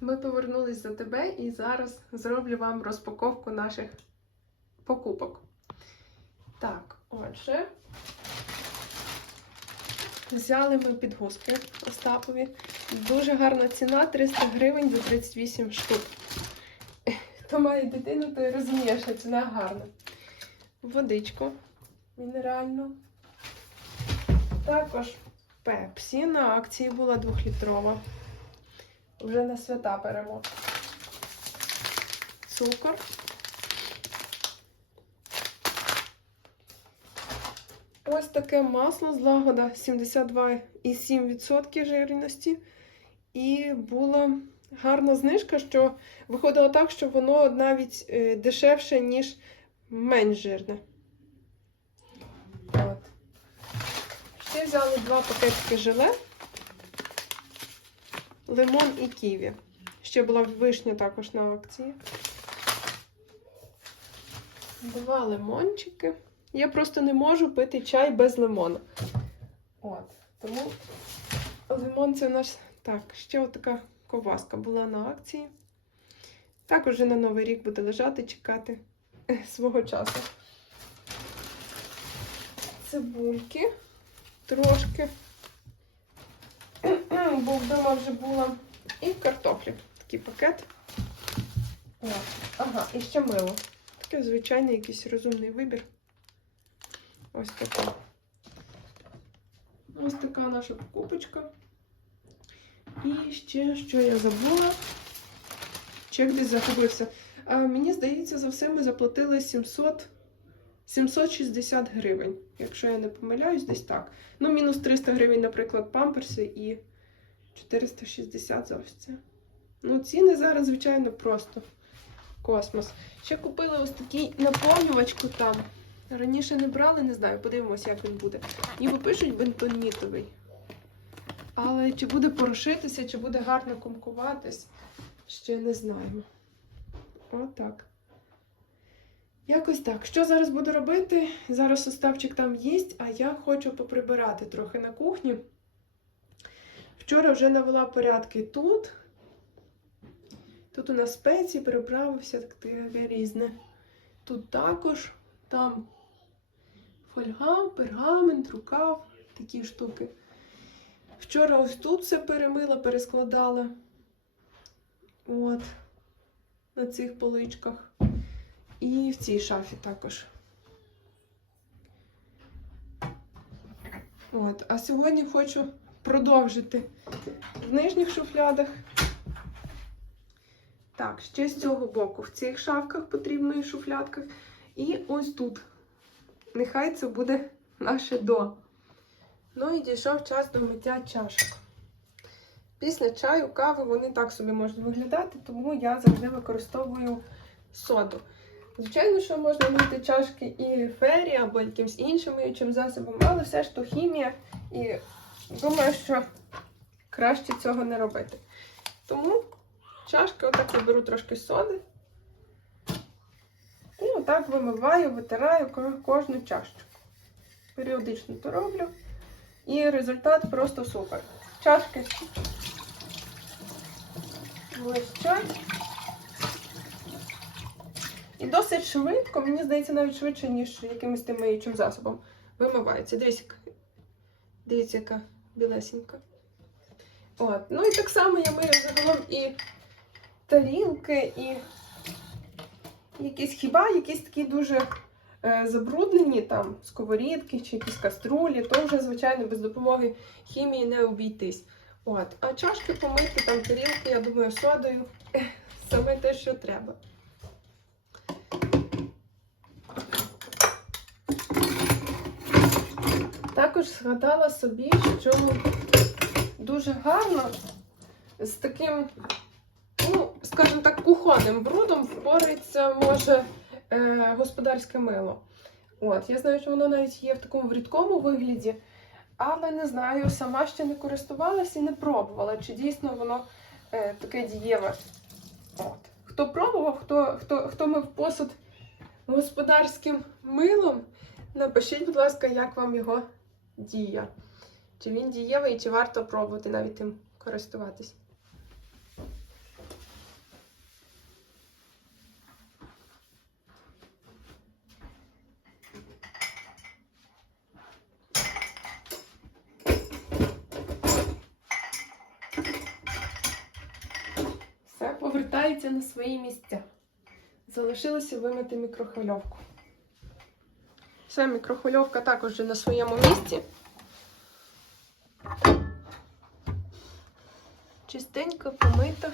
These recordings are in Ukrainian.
Ми повернулись за тебе і зараз зроблю вам розпаковку наших покупок. Так, отже, взяли ми підгузки Остапові. Дуже гарна ціна 300 гривень за 38 штук. Хто має дитину, той розуміє, що ціна гарна. Водичку мінеральну. Також пепсі. На акції була 2-літрова. Вже на свята беремо. Цукор. Ось таке масло злагода 72,7% жирності. І була гарна знижка, що виходило так, що воно навіть е, дешевше, ніж менш жирне. От. Ще взяли два пакетики желе, лимон і ківі. Ще була вишня також на акції. Два лимончики. Я просто не можу пити чай без лимона. От. Тому лимон це наш. Так, ще така ковбаска була на акції. Також вже на Новий рік буде лежати, чекати свого часу. Цибульки трошки. Бо вдома вже була. І картоплі. Такий пакет. О, ага, і ще мило. Таке звичайний якийсь розумний вибір. Ось таке. Ось така наша покупочка. І ще, що я забула. Чек десь загубився. А, мені здається, за все ми заплатили 700, 760 гривень. Якщо я не помиляюсь, десь так. Ну, мінус 300 гривень, наприклад, памперси і 460 за ось це. Ну, ціни зараз, звичайно, просто космос. Ще купили ось такий наповнювачку там. Раніше не брали, не знаю, подивимось, як він буде. Ніби пишуть бентонітовий. Але чи буде порошитися, чи буде гарно кумкуватись, ще не знаємо. Отак. Якось так. Що зараз буду робити? Зараз Оставчик там їсть, а я хочу поприбирати трохи на кухні. Вчора вже навела порядки тут. Тут у нас спеції, приправи, все таке різне. Тут також, там фольга, пергамент, рукав, такі штуки. Вчора ось тут все перемила, перескладала. От, на цих поличках. І в цій шафі також. От, а сьогодні хочу продовжити в нижніх шуфлядах. Так, ще з цього боку, в цих шафках потрібно і шуфлядках. І ось тут. Нехай це буде наше до. Ну і дійшов час до миття чашок. Після чаю, кави вони так собі можуть виглядати, тому я завжди використовую соду. Звичайно, що можна мити чашки і фері або якимось іншим миючим засобом, але все ж то хімія. І думаю, що краще цього не робити. Тому чашки отак я беру трошки соди. І отак вимиваю, витираю кожну чашечку. Періодично то роблю. І результат просто супер. Чашки блищать. І досить швидко, мені здається, навіть швидше, ніж якимось тим миючим засобом. Вимивається. Дивіться, дивіться, яка білесенька. От. Ну і так само я мию загалом і тарілки, і якісь хіба якісь такі дуже е, забруднені там сковорідки чи якісь каструлі, то вже, звичайно, без допомоги хімії не обійтись. От. А чашки помити, там тарілки, я думаю, содою саме те, що треба. Також згадала собі, що дуже гарно з таким, ну, скажімо так, кухонним брудом впорається може е, господарське мило. От, я знаю, що воно навіть є в такому рідкому вигляді, але не знаю, сама ще не користувалася і не пробувала, чи дійсно воно е, таке дієве. От. Хто пробував, хто, хто, хто мив посуд господарським милом, напишіть, будь ласка, як вам його дія. Чи він дієвий, чи варто пробувати навіть тим користуватись? Все повертається на свої місця. Залишилося вимити мікрохвильовку. Все, мікрохвильовка також вже на своєму місці. Чистенько помита.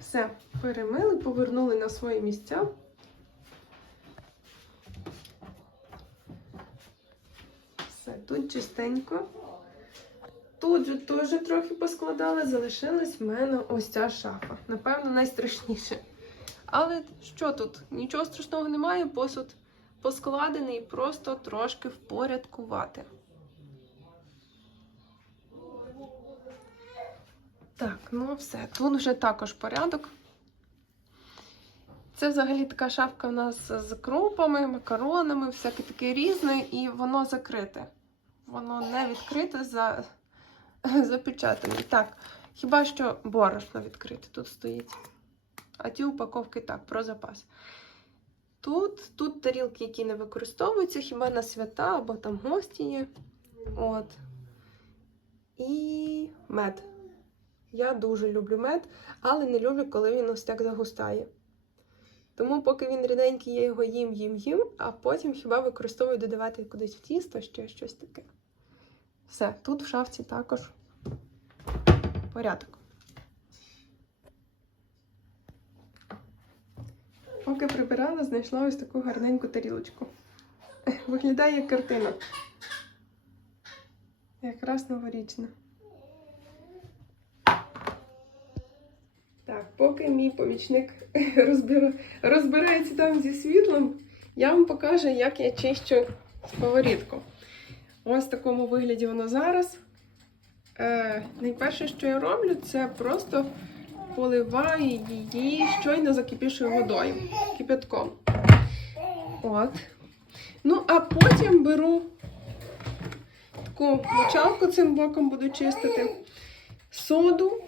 Все, перемили, повернули на свої місця. Все, тут чистенько. Тут же теж трохи поскладали, залишилась в мене ось ця шафа. Напевно, найстрашніше. Але що тут? Нічого страшного немає, посуд поскладений, просто трошки впорядкувати. Так, ну все. Тут вже також порядок. Це взагалі така шафка у нас з крупами, макаронами, всяке таке різне, і воно закрите. Воно не відкрите, за... запечатане. Так, хіба що борошно відкрите тут стоїть. А ті упаковки так, про запас. Тут, тут тарілки, які не використовуються, хіба на свята або там гості є. От. І мед. Я дуже люблю мед, але не люблю, коли він ось так загустає. Тому, поки він ріденький, я його їм, їм, їм, а потім хіба використовую додавати кудись в тісто, ще щось таке. Все, тут в шафці також порядок. Поки прибирала, знайшла ось таку гарненьку тарілочку. Виглядає як картина. Якраз новорічна. Так, поки мій помічник розбира... розбирається там зі світлом, я вам покажу, як я чищу сковорідку. Ось в такому вигляді воно зараз. Е, найперше, що я роблю, це просто поливаю її щойно закипішою водою, кипятком. От. Ну, а потім беру таку мочалку цим боком буду чистити, соду.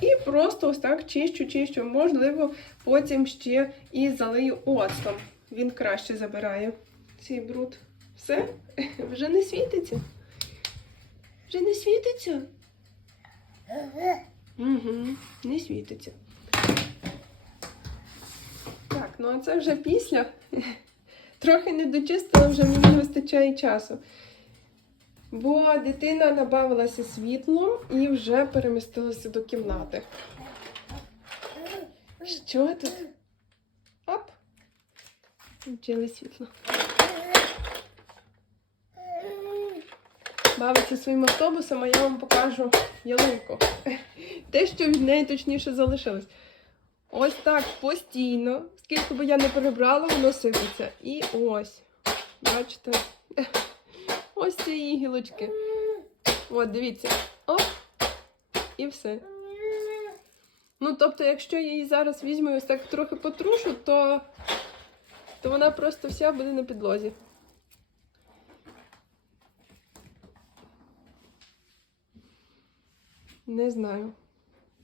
І просто ось так чищу, чищу. Можливо, потім ще і залию оцтом. Він краще забирає цей бруд. Все, вже не світиться. Вже не світиться? Угу, не світиться. Так, ну а це вже після. Трохи не дочистила, вже мені не вистачає часу. Бо дитина набавилася світлом і вже перемістилася до кімнати. Що тут? Оп! Включили світло. Бавиться своїм автобусом, а я вам покажу ялинку. Те, що від неї точніше залишилось. Ось так постійно, скільки би я не перебрала, воно сипеться. І ось. Бачите? Ось ці її гілочки. От, дивіться. Оп. І все. Ну, тобто, якщо я її зараз візьму і ось так трохи потрушу, то, то вона просто вся буде на підлозі. Не знаю.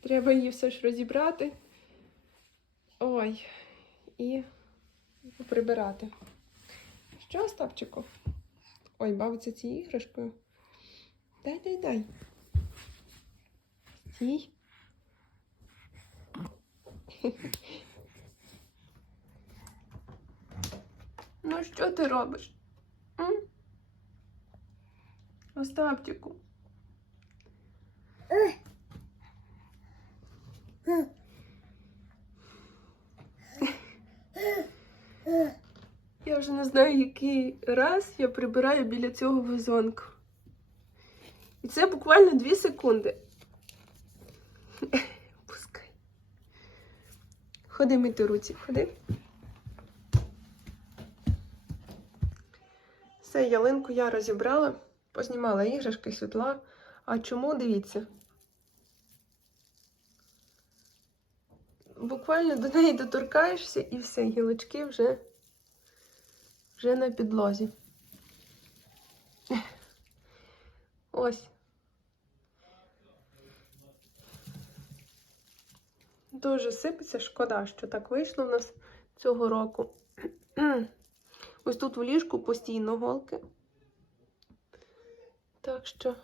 Треба її все ж розібрати. Ой. І прибирати. Що, Остапчику? Ой, бавиться цією іграшкою. Дай, дай, дай. Стій. Ну, що ти робиш? М? Остапчику. Я вже не знаю, який раз я прибираю біля цього вазонку. І це буквально 2 секунди. Пускай. Ходи мити руці, ходи. Все, ялинку я розібрала, познімала іграшки, світла. А чому дивіться? Буквально до неї доторкаєшся і все, гілочки вже вже на підлозі. Ось. Дуже сипеться, шкода, що так вийшло в нас цього року. Ось тут в ліжку постійно голки. Так що